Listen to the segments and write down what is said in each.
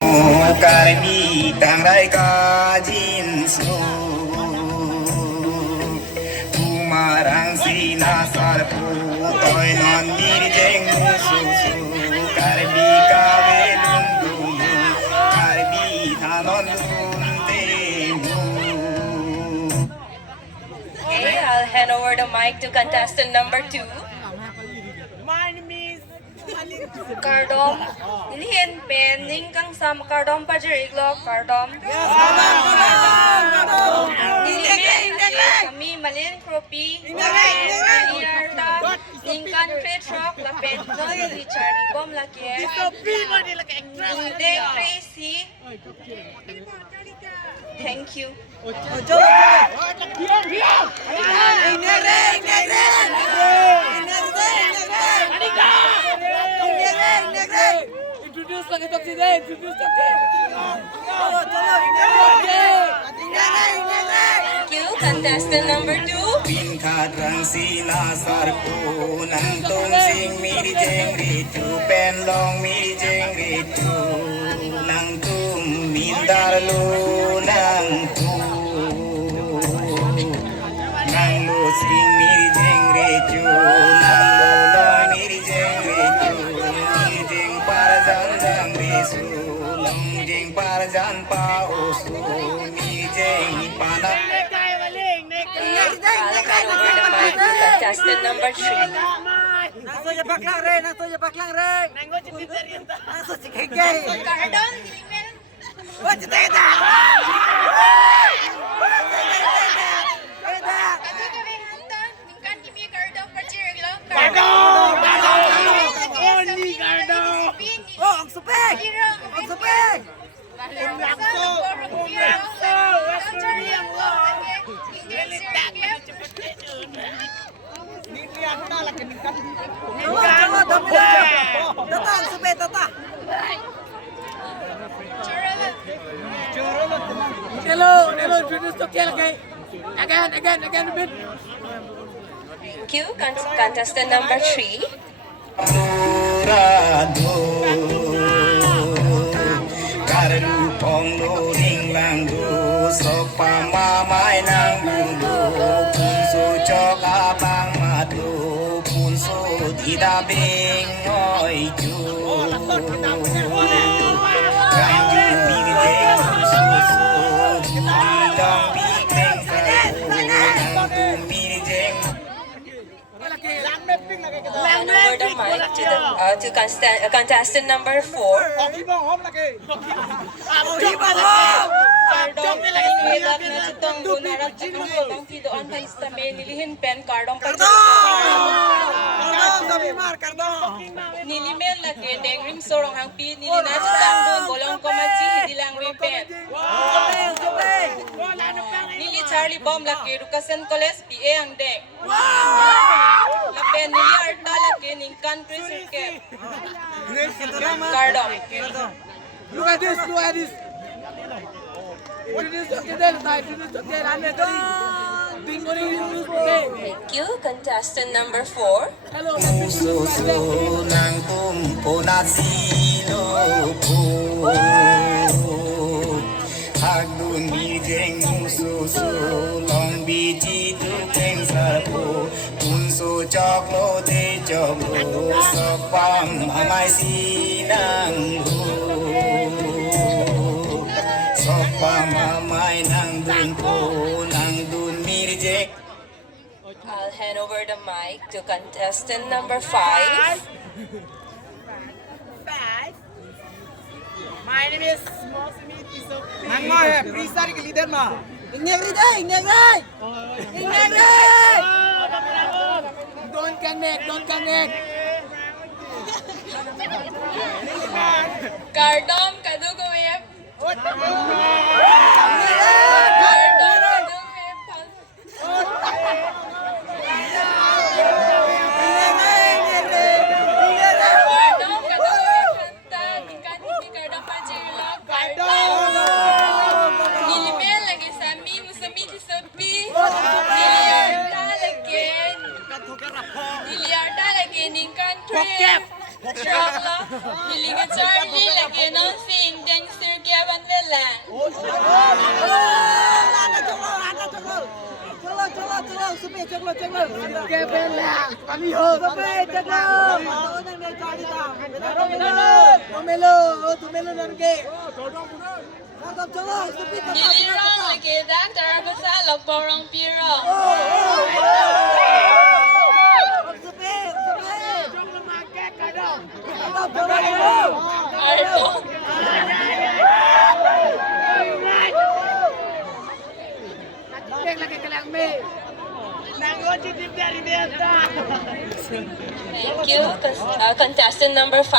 Karmi tangrai kajin su Pumarang sinasar pu Toy non dirjeng musu su Karmi kawe lundung Karmi thanon lundemu. Okay, I'll hand over the mic to contestant number 2. My name is Kardom. Ilihin pen ning kang sam kardom pa jiriglo kardom. Kami malin kropi. Niyarta ning country truck la pen no ili charlie bom la kye. Inde crazy. Thank you. Introduce lagi toksi deh, introduce toksi. Thank you, contestant number 2. Pinkadrang sinasar pu Nantong sing miri jeng ritu Penlong miri jeng ritu Nang tum mindar lu nang tu Nang lu sing miri jeng ritu Nang lu long miri jeng ritu Miri jeng parajan jang risu Long jeng parajan pausu Miri jeng panak. I'll hand over the mic to contestant number 3. Naso je baklang re, naso je baklang re. Nango cipta rinta. Naso cikenge. Kardom, ilihin. Oh cipta. Oh, ang supek. Ang supek. Datang supek datang. Hello, introduce to kill again. Again a bit. Thank you, contestant number 3. Murado Karlu ponglo ring langgo Sopa mamay nang bulo Punso chok abang matu Punso tidabing oy ju Ganju bigdeng susu Bidang bigdeng sabu Nang tumideng. Hand over the mic to contestant number 4. Kardom, iwelak na chutong gunarak chakang kulbang pidoan pa istame nilihin pen kardom pa nilimel lagi dengrim sorong hang pi nilina chutang gun bolong komachi hidilang pen nili Charlie Bomb lagi Rukasan College PA ang deng lapen nili arta lagi ning country circuit kardom. Look at this. Introduce to kill, introduce to kill. Ane kali. Dingori introduce today. Thank you, contestant number 4. Hello. Susu nang kumpo na silo po Hagdun bijeng susu long biji tukeng sarpo Punso choklo de choklo Sopam amay sinang Sopam amay nang dun po Nang dun mirjek. I'll hand over the mic to contestant number 5. My name is Nangma hai, Prisari ke leader ma. Ingnerai. Don't connect. Kardom kadugo web. Truck la, hilingan Charlie lagi ng sing dance Nilirang lagi Dr. Basa Lagborong Piro. Arto. Thank you. Contestant number 5.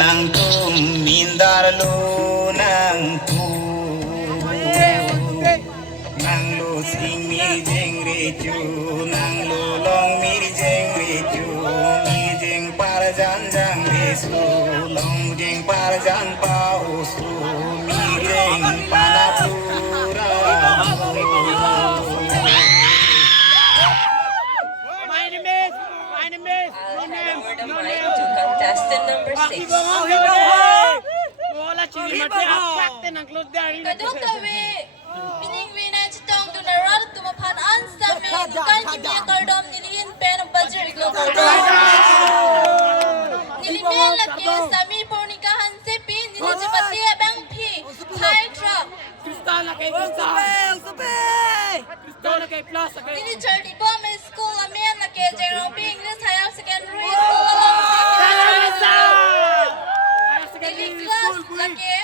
Nang tumindar lo nang tu nang lo sing mi jeng reju nang lo long mi jeng reju mi jeng par jan jang resu long jeng par jan pa usu mi jeng pana pura. I'll hand over the mic to contestant number 6. Kadung kami piningwin na chitong dunaral tumapan ansa mi kan kimi kardom niliin pen budget iglo kardom nilimin lagi sami pernikahan sepi nilijipati abang pi high truck nili charity bomb school amen lagi Jerome P English Higher Secondary School nili class lagi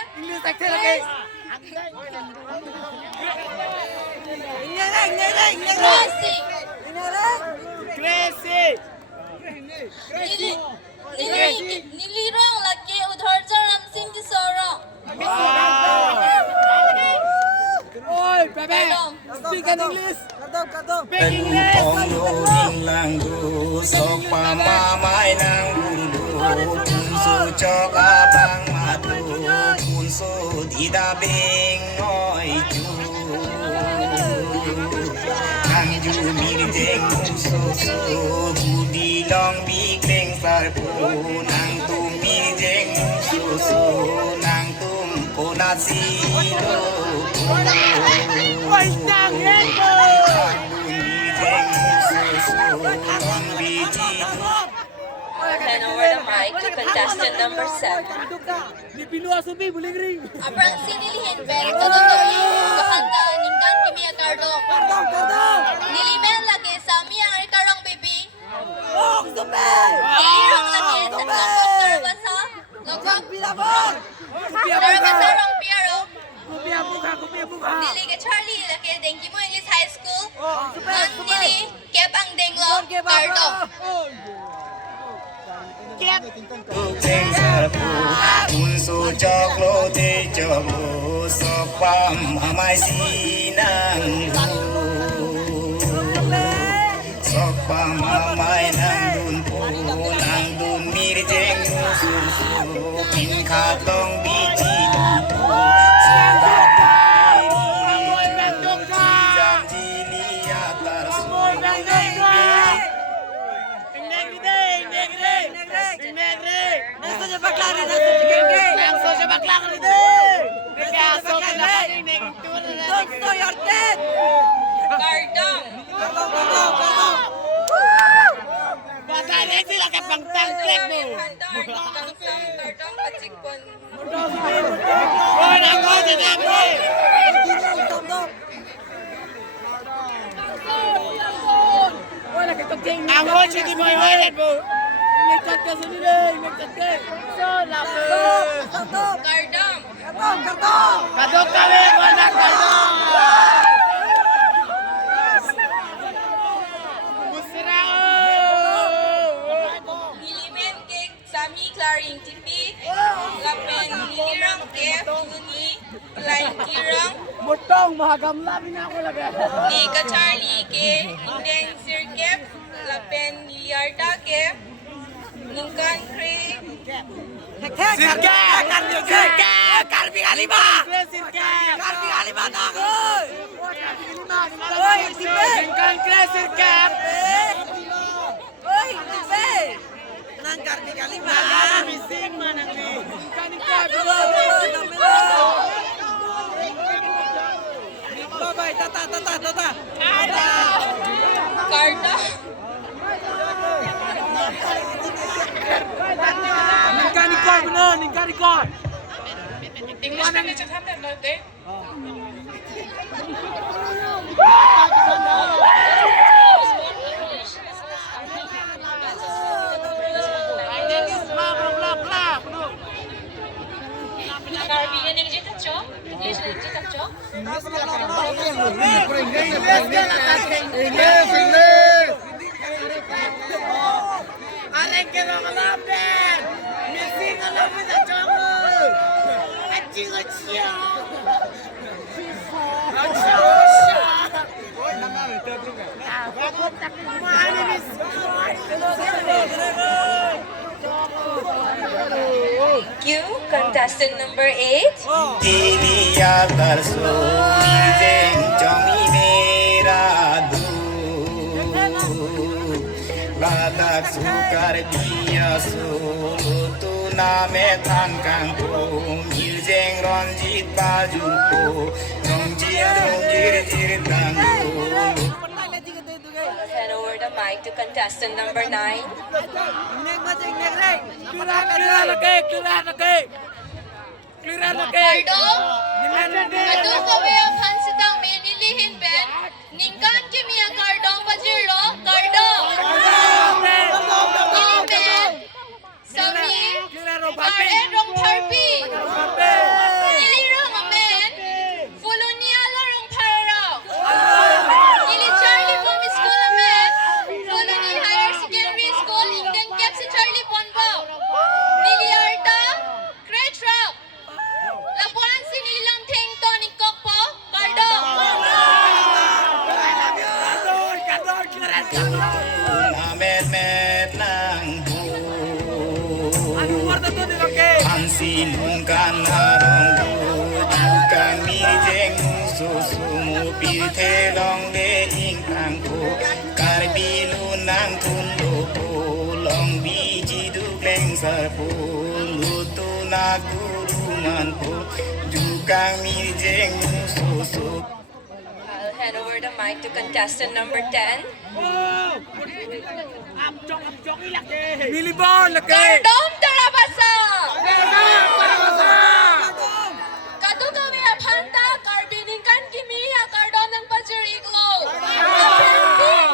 Nilirang lagi udhar jaram sing ki sorang. Ong lo ding lang du sok pa mamay nang bundu punso chok abang matu punso di dabing ngoi chu nang ju mir jeng muso so budi long bi kleng sar pu nang tu mir jeng muso so nang tum ko nasi lo Hand over the mic to contestant number 7. Aprang sinilihin pen kadung kami kahanda ningkan kimi kardom. Nilimen lagi sami ang ikarang baby. Nilirang lagi sa Dr. Basa Lagborong Darabasarang Piero. Nili ke Charlie lagi Dengki mo English High School. Ang nili kepang denglo kardom. Jeng sarpu punso chok lo te chok lo sopam amai sinang lu sopam amai nang dun mir jeng musu pin khatong biji du sada jam jili atar Kardom. Kardom patsikpon. Ang hoci di mo iwanan mo. Ingat ka sa nila, ingat ka. Kardom. Kadok kami, anak kadok. Nilimen ke Sami Claring Tipi. Lapen nilirang ke Puluni. Lain kirang. Mutong, mahagamla na ako lagi. Ni ka Charlie ke Indeng Sirkep. Lapen niliyarda ke Nungkan Kre. Karbi Alima na ako. Oy, tipe. Ningkan Kresir Cap. Oy, tipe. Nang Karbi Alima. Bising manang ni. Ningkan Bye-bye, tata. Ada. Ningkan ikut bener, ningkan ikut. English na niya tham na te. Carby yan yung jita cho? English na jita cho? Arek kena ngelap deh. Misi ngelap bisa coba. Anjing aja. Mana misi? Thank you, contestant number 8. Dilia tersu mirjeng jomi meradu badak sukar dia sulu tu name tan kangku mirjeng ronjit bajuku rongjir tangku. I'll hand over the mic to contestant number 9. Nek macam nek rek. Clear lagi. Cardo, adu kawe ang hansitang may nilihin ben, ningkan kimi ang kardong pajiro, Cardo. Nilin ben, sami, karen rong parpi. Nili rong amen, fulo niya rong pararaw. Nili Charlie Bumi School amen, fulo ni Higher Secondary School, ingden kep si Charlie Ponbo. Nili Arta, Great Rock. Labuan sinilang ting Tony Kokpo, Cardo. Met nang bu Ansilungkan harong bu Dukan mirjeng susumu Piltelong de ingkang ku Karbi lunang tundo Long biji dukleng sarpu Lutu na guruman pu Dukang mirjeng susu. I'll hand over the mic to contestant number 10. Milibon lagi. Cardom Tarabasa. Kadu kami apanta karbiningkan kimiya kardom ng Pajiriglo.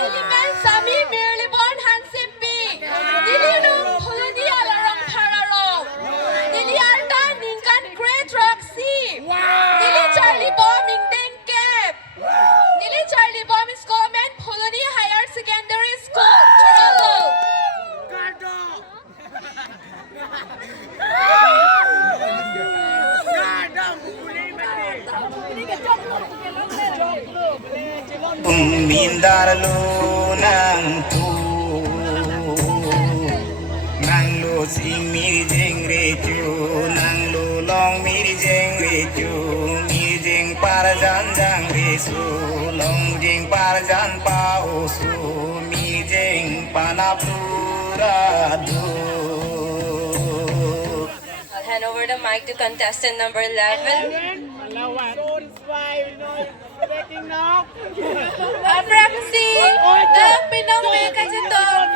Ilimen sami Milibon Hansimpi. Dilirong huluni alarong pararong. Diliarta ningkan Great Roxy. Dili Charlie Bombing Dengkep. Nili Charlie Bombing School men Huluni Higher Secondary School. Toronto. Umbindar lunang tu Nang lu sing mirjeng recu Nang lu long mirjeng recu Mirjeng parjan jang resu Long jeng parjan pausu Mirjeng panapuradu. I'll hand over the mic to contestant number 11. Abraxi, Dang Pinong May Kajitong,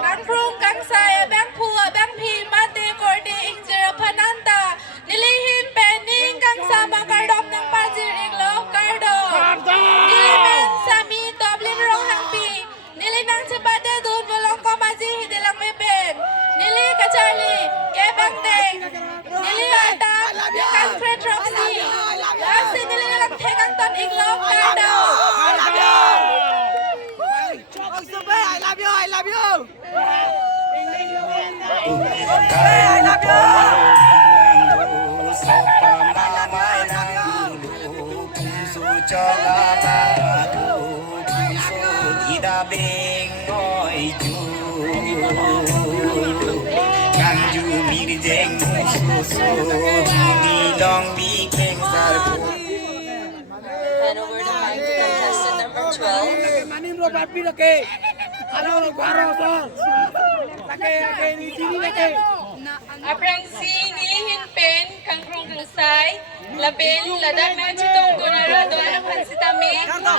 Kang Prung Kang Saya, Bang Pua, Bang Pi, Mate, Kordi, Injera Pananta, Nilihin Pening Kang Sama Kardom ng Pajiring Lo, Kardo. Nilimen Sami, Toblin Rong Hangpi, Nilinang Chipate Dun, Bulong Komaji, Hidilang Mipin, Nili Kacharli, Kebang Deng, Nili Ata, Kang Fred Roxy, Roxy Nililang Tegang Ton Iglo, Kardo. I love you. Hand over the mic to contestant number 12. Manin lo papi lagi. Ano guaro to. Lagi ni sini lagi. Abraxi, Nilihin Pen, Kang Prung Kang Sai, Label, Ladak na Chitong Gunara, Doanang Hansitami,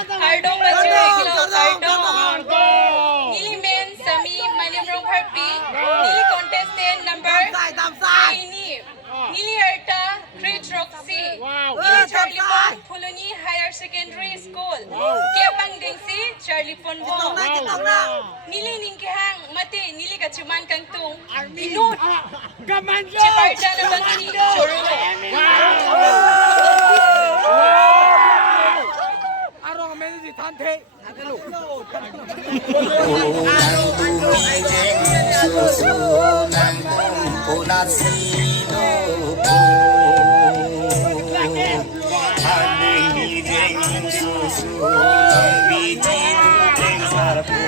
Kardong Pajiriglo, Kardong. Nilimen, Sami, Malimrong Harpi, Nili contestant number ตามซ้าย Kaini, Niliarta, Grade Roxy, Wow. Charlie Pon, Puloni Higher Secondary School, Kiapang Dengsi, Charlie Pon ตรง Bo, นั้นจะตรงนั้น Nili Ningkihang, Mati, Nili Kachuman Kangtung, Inut, Commander Chiparta na Bangsi, Chorulo. Arong amenity ทันเทอันนี้ลูก Nang punat sino po Hanggang bijeng susu Ang bijeng teng sarpo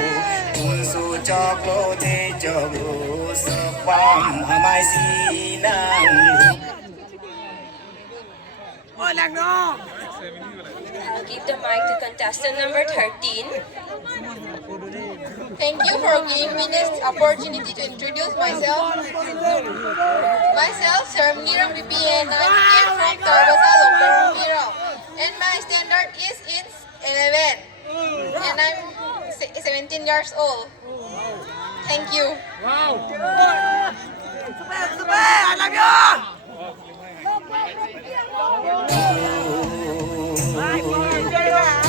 Unso choklo te choklo Sepam hamay sinang Walang no I'll give the mic to contestant number 13. Thank you for giving me this opportunity to introduce myself. Myself, Sarmnirang BPN, I came from Tarbasa, Lokbarumiro. And my standard is it's 11. And I'm 17 years old. Thank you. Wow Super I love you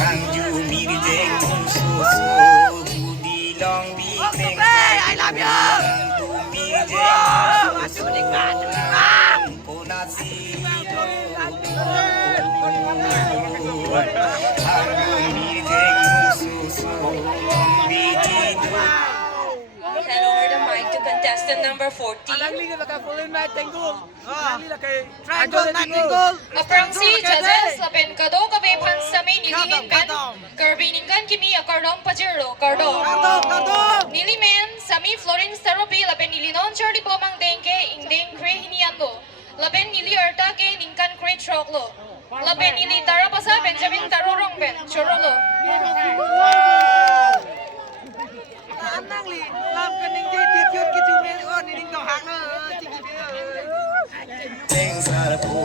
Ang jumir jeng susu Budi long biteng I love you Ang tumir jeng susu Ang punat sino Ang jumir jeng susu Ang bijeng Hand over the mic to contestant number 14. Alang liga la kay Fulin Mat Tenggul Alang la kay Triangle Mat Tenggul Aprangsi judges lapen kado kabe pansami nilihin pen karbiningan kimi akardom pajero kardo. Kardo Nilimen sami Florence Taropi lapen nilinon Charlie Bomang Dengke ingdeng kre hiniando. Lapen nili arta ke ningkan kre troklo. Lapen nili Tarabasa Benjamin Tarurong pen chorolo. Anang li làm cái ninh gì tiết chút cái chú bên ôn ninh tàu hàng nữa chị kịp Teng sarpo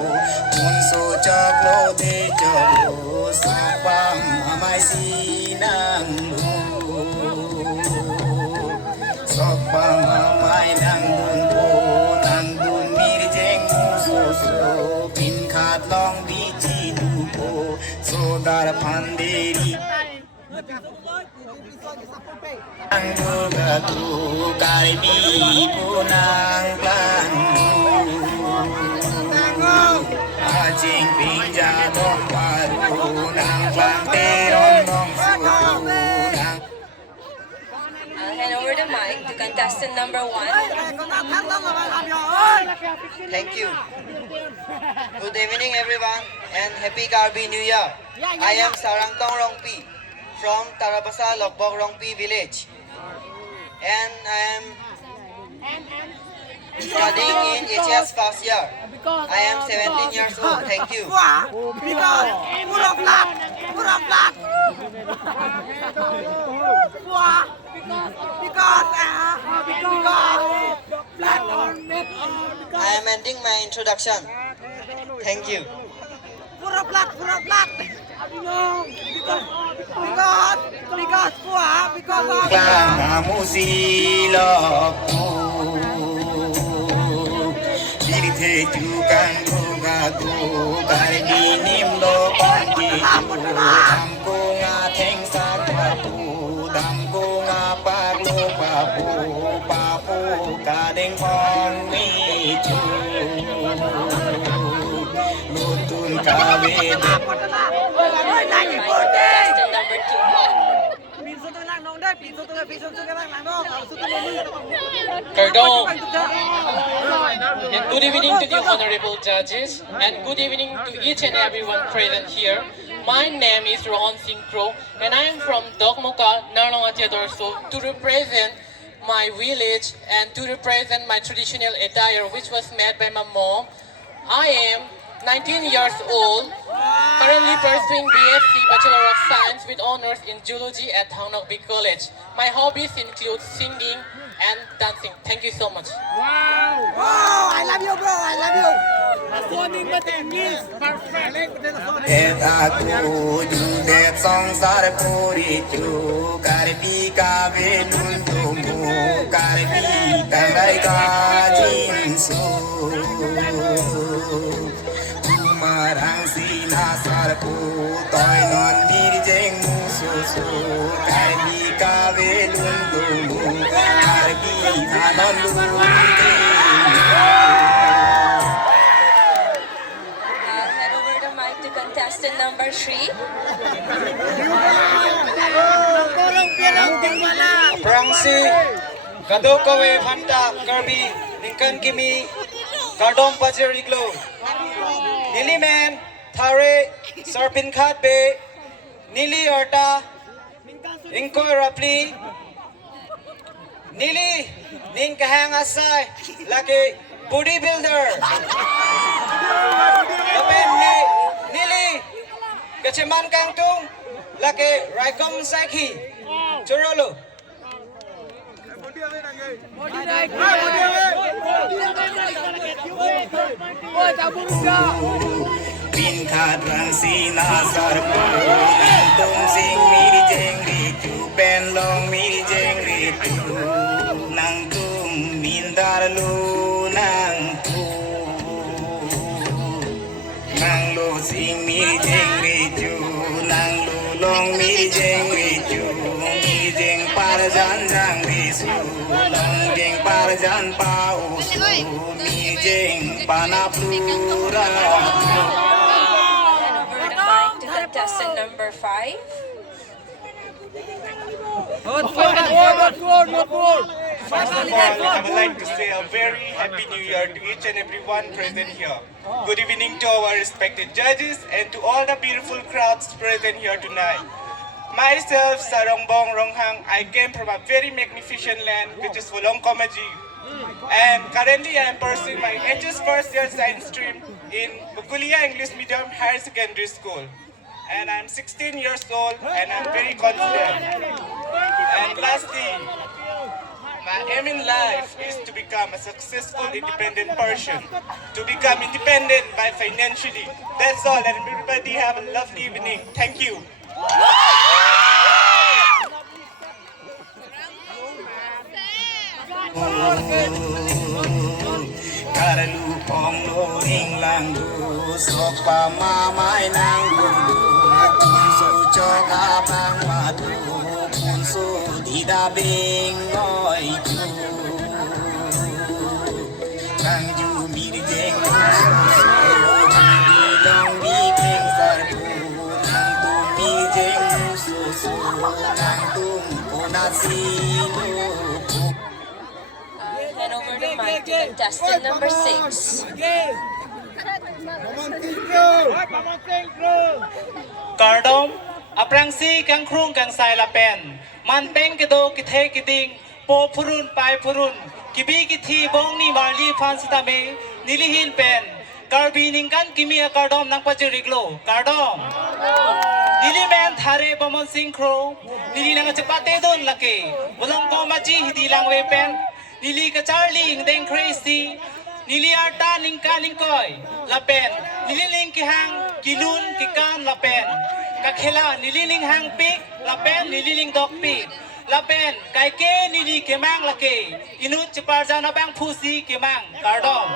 Unso choklo te choklo Sepam hamay sinang Sokpang hamay nang dun po Nang dun mirjeng susu Pinkhat long bichi dupo Sodar panderi Ang duga tu karbi punang planmu Ajing pinjadong paru Nang planteron mong suku Nang I'll hand over the mic to contestant number 1. Thank you. Good evening, everyone, and happy Garbi New Year. I am Sarangtong Rongpi from Tarabasa, Lokbok Rongpi village, and I am studying in HS first year. I am 17 years old. Thank you. Because purang plat because plat on net I am ending my introduction. Thank you. purang plat because Kamu silok Dirite jukan kugaku Karbi nimdo panti Damku ngateng sakwapu Damku ngapaglu papu Papu kadeng pong micu Lutun kabede Contestant number 2. pin số tôi lang nong đây pin số tôi lang nong số tôi Pardon. And good evening to the honorable judges, and good evening to each and everyone present here. My name is Rohan Singh Kro, and I am from Dokmoka, Narlongatia Dorso, to represent my village and to represent my traditional attire, which was made by my mom. I am 19 years old, currently pursuing BSc Bachelor of Science with honors in Zoology at Thongnokbi College. My hobbies include singing, and dancing. Thank you so much. Oh, I love you, bro. I love you. Soning ba English? Perfect. Et aku jundet songsar puri chu karbi ka belun tumu karbi tangrai ka jinsu marang sinasar pu toy non mir jeng musu karbi ka belun tumu karbi anon Hand over the mic to contestant number 3. Prangsi, Kadokawe Phanta, Kirby, Lincoln Kimi, Kardom Pajiriglo, Niliman, Thare, Sarpin Khatbe, Nili Orta, Inkoy Rapli, Nili, Ninkahang Asai, Lucky, Booty Builder, Nili, Kachiman Kangtung, Lucky, Raikom Saki, Churolo. Pin khadrang sinasar pu tung sing mir jeng ritu pen long mir jeng ritu nang tung mindar lu nang tu nang lo sing mir jeng ritu nang lu long mir jeng ritu mir jeng par jan jang risu long jeng par jan pau su mir jeng panaplura. Hand over the mic to contestant number 5. First of all, I would like to say a very happy new year to each and everyone present here. Good evening to our respected judges and to all the beautiful crowds present here tonight. Myself, Sarongbong Ronghang, I came from a very magnificent land which is Wolong Komaji. And currently I am pursuing my HS first year science stream in Bukulia English Medium Higher Secondary School. And I'm 16 years old and I'm very confident. And lastly, my aim in life is to become a successful independent person. To become independent by financially. That's all, and everybody have a lovely evening. Thank you. Karalu pong lo ing lang du sok pa ma mai nang du kun su cho ka bang ma du kun su di da bing ngoi chu nang ju mi di jeng su su di dong di bing sar bu nang tu mi jeng su su nang tu ko na si lu Hand over the mic to contestant number 6. Kardom, aprangsi kang krung kang sai la pen, man peng kedo kithe kiding, po purun pai purun, kibi kithi bong ni marli fansitame, nilihin pen, karbi ningkan kimi a kardom nang pajiriglo, kardom. Nili men thare bomon singkro, nili nang chapate don lake, bolong ko maji hidi lang we pen, nili ka charling deng crazy, nili arta ningka ningkoy, lapen, nili ling kihang, kilun kikan lapen, kakhela nili ling hang pik, lapen nili ling dok pik, lapen kaike nili kemang lake, inut ceparjan abang pusi kemang, kardom.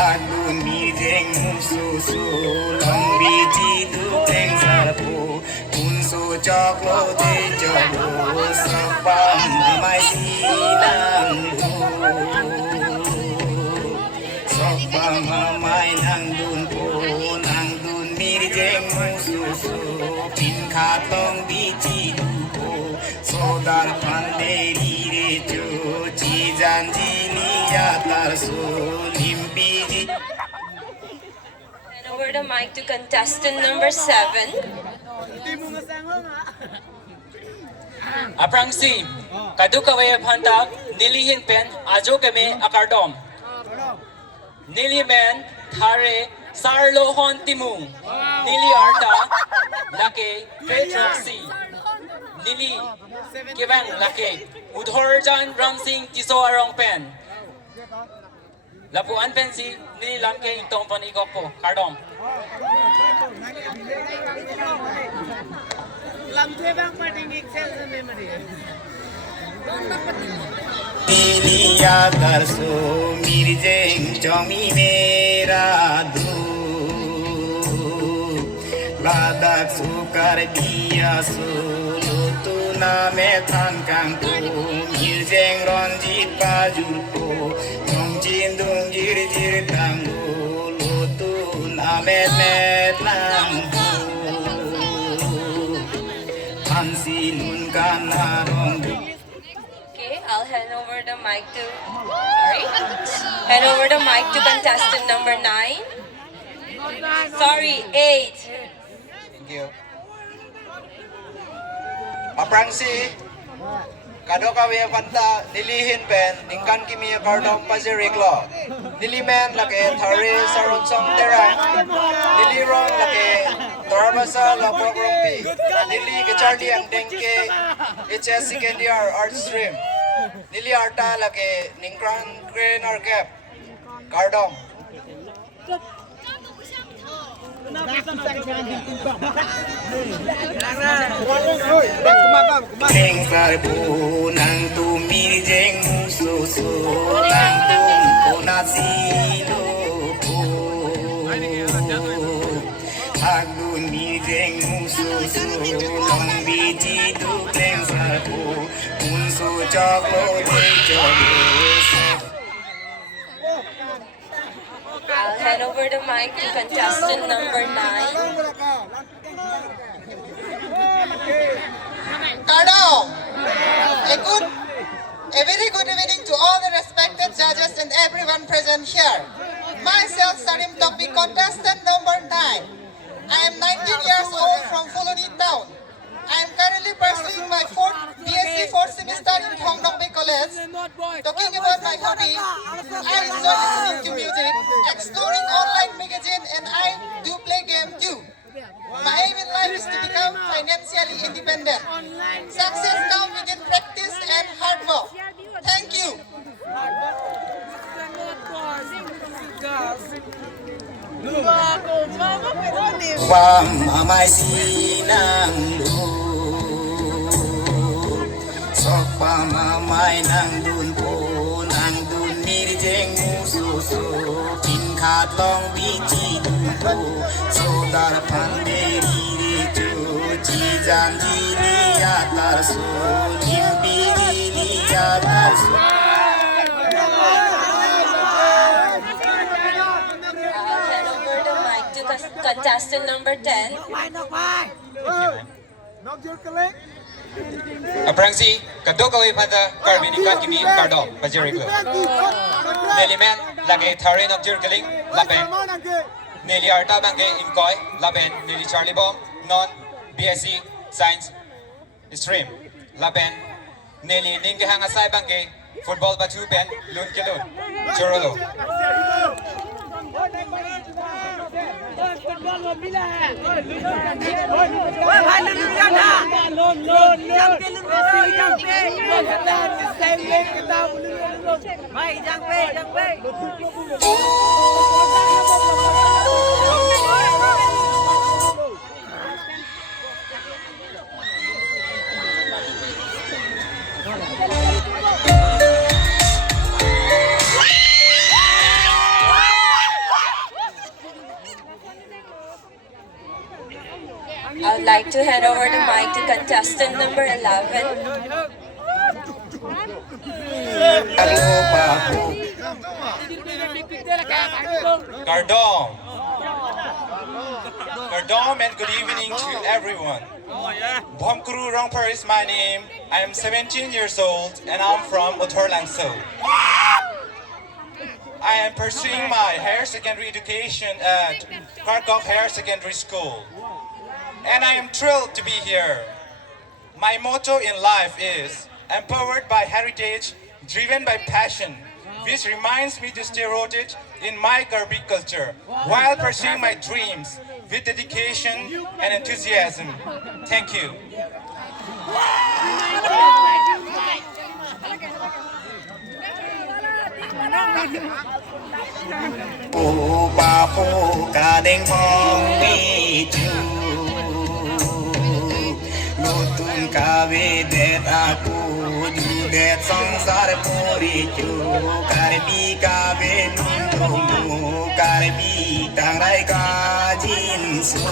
Hanu mi jeng musu su long bi ji du jeng sarpu kun su chok lo de jo sa pam mai di nang du sok pam mai nang dun pu nang dun mi jeng musu su pin kha tong bi ji du pu so dar pan de ri re jo ji jan ji ni ya tar su Hand over the mic to contestant number 7. Aprangsi, kadukawe phantak, nilihin pen, ajo keme akardom. Nilimen, Thare Sarlohon Timung, Nili Arta, Lake Petroxy, Nili Kivang Lake, Udhorjan Ramsing Tiso Arong Pen. Lapuan Pensi, Nili Lamke Intong Panikopo, Kardom. Liya darso mirjeng chomi mera du Ladak sukar biya sulu tu name than kang tu mirjeng ronjit pajurko nongjin dongjir jir tangu tu name met nang Hansi nun kanarong Okay, I'll hand over the mic to contestant number 9. Sorry, 8. Thank you. Aprangsi, kado kami panta nilihin pen ningkan kimi kardom paziriklo. Nilimen laki thari sarot song terang. Nilirong laki Tarabasa Lobrok Rompi. Nili kechardi ang dengke HS second year art stream. Nili arta laki ningkran crane or cap. Kardom. Jeng sarbu nang tumir jeng mususu nang tum konasi lopo Agun mi jeng mususu nang biji tu jeng sarbu unsu choklo jeng choklo I'll hand over the mic to contestant number 9. Kardom, a very good evening to all the respected judges and everyone present here. Myself, Sarim Topi, contestant number 9. I am 19 years old from Fulani town. I am currently pursuing my BSc 4th semester in Hong Dong Bay College. Talking about my hobby, I enjoy listening to music, exploring online magazine, and I do play game too. My aim in life is to become financially independent. Success comes within practice and hard work. Thank you. Pamamay sinang lu Sok pamamay nang dun po Nang dun mirjeng mususu Pinkatlong biji dun po Sodar panderi ricu Cijan jili atarsu Limpi jili atarsu Contestant number 10. Aprangsi, kado kawai pada karbini kan kimi kardom pajiriklo. Nelimen lagi thare nok jirkeling lapen. Neli arta bangke inkoi lapen neli Charlie Bomb non BSc Science stream lapen. Neli ningke hangasai bangke football batu pen lun kelun. Jorolo. I'd like to hand over the mic to contestant number 11. Kardom. Kardom and good evening to everyone. Bomkuru Rongper is my name. I am 17 years old and I'm from Uthorlangso. I am pursuing my higher secondary education at Kharkov Higher Secondary School. And I am thrilled to be here. My motto in life is empowered by heritage, driven by passion, which reminds me to stay rooted in my Karbi culture while pursuing my dreams with dedication and enthusiasm. Thank you. Upa po kadeng mong mitu Nutun kawe det aku Judet sangsar puricu Karbi kawe nuntungu Karbi tangrai kajin su